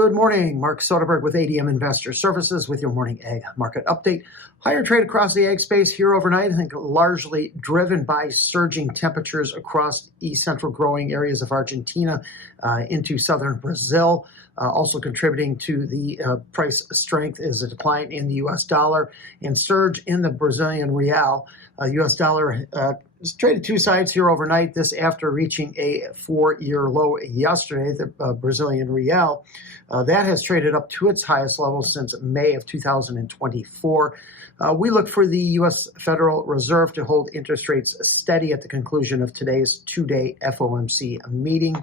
Good morning, Mark Soderberg with ADM Investor Services with your morning ag market update. Higher trade across the ag space here overnight, I think largely driven by surging temperatures across east central growing areas of Argentina into southern Brazil. Also contributing to the price strength is a decline in the U.S. dollar and surge in the Brazilian real. U.S. dollar is traded two sides here overnight, this after reaching a 4-year low yesterday, the Brazilian real. That has traded up to its highest level since May of 2024. We look for the U.S. Federal Reserve to hold interest rates steady at the conclusion of today's two-day FOMC meeting.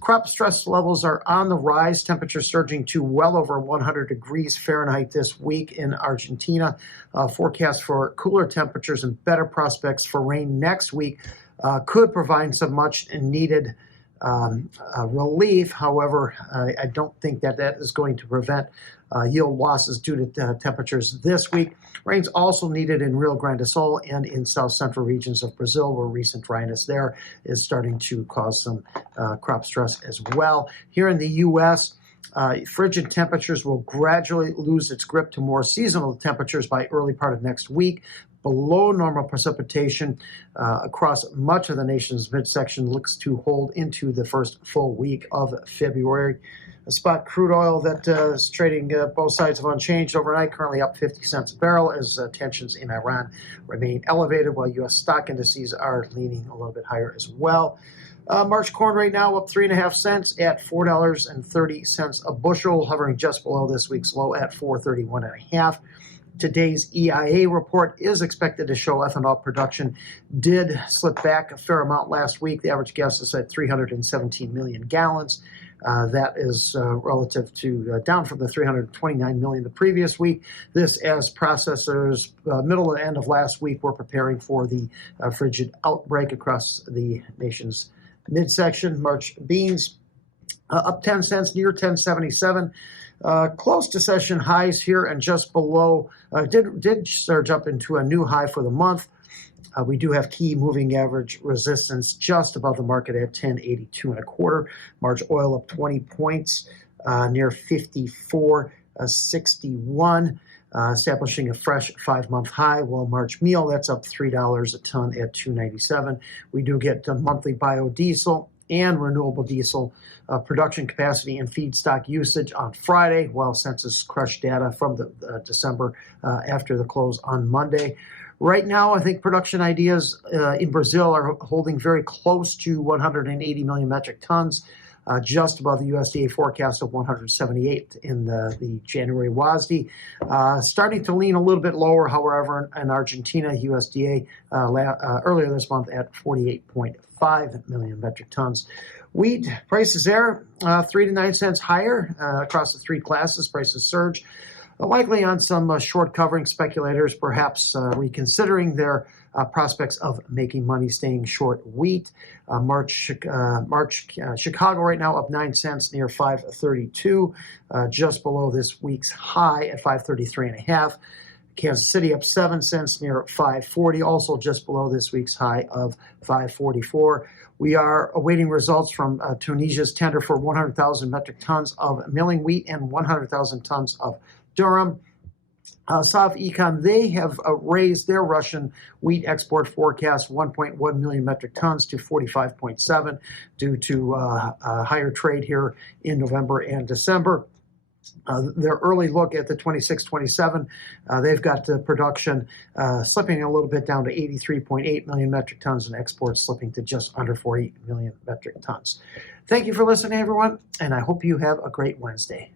Crop stress levels are on the rise, temperatures surging to well over 100 degrees Fahrenheit this week in Argentina. Forecast for cooler temperatures and better prospects for rain next week could provide some much needed relief. However, I don't think that is going to prevent yield losses due to temperatures this week. Rain's also needed in Rio Grande do Sul and in south central regions of Brazil, where recent dryness there is starting to cause some crop stress as well. Here in the U.S., frigid temperatures will gradually lose its grip to more seasonal temperatures by early part of next week. Below normal precipitation across much of the nation's midsection looks to hold into the first full week of February. A spot crude oil that is trading both sides of unchanged overnight, currently up 50 cents a barrel as tensions in Iran remain elevated, while U.S. stock indices are leaning a little bit higher as well. March corn right now up 3.5 cents at $4.30 a bushel, hovering just below this week's low at $4.31.5. Today's EIA report is expected to show ethanol production did slip back a fair amount last week. The average guess is at 317 million gallons. That is relative to down from the 329 million the previous week. This as processors middle and end of last week were preparing for the frigid outbreak across the nation's midsection. March beans up 10 cents near 10.77. Close to session highs here and just below, did surge up into a new high for the month. We do have key moving average resistance just above the market at 10.82 1/4. March oil up 20 points near 54.61, establishing a fresh 5-month high. While March meal, that's up $3 a ton at 2.97. We do get monthly biodiesel and renewable diesel production capacity and feedstock usage on Friday, while census crush data from the December after the close on Monday. Right now, I think production ideas in Brazil are holding very close to 180 million metric tons, just above the USDA forecast of 178 in the January WASDE. Starting to lean a little bit lower, however, in Argentina, USDA earlier this month at 48.5 million metric tons. Wheat prices there, 3 to 9 cents higher across the three classes. Prices surge, likely on some short covering speculators, perhaps reconsidering their prospects of making money staying short wheat. March Chicago right now up 9 cents near 5.32, just below this week's high at 5.33.5. Kansas City up 7 cents near 5.40, also just below this week's high of 5.44. We are awaiting results from Tunisia's tender for 100,000 metric tons of milling wheat and 100,000 tons of durum. South Econ, they have raised their Russian wheat export forecast 1.1 million metric tons to 45.7 due to higher trade here in November and December. Their early look at the 26-27, they've got the production slipping a little bit down to 83.8 million metric tons and exports slipping to just under 40 million metric tons. Thank you for listening, everyone, and I hope you have a great Wednesday.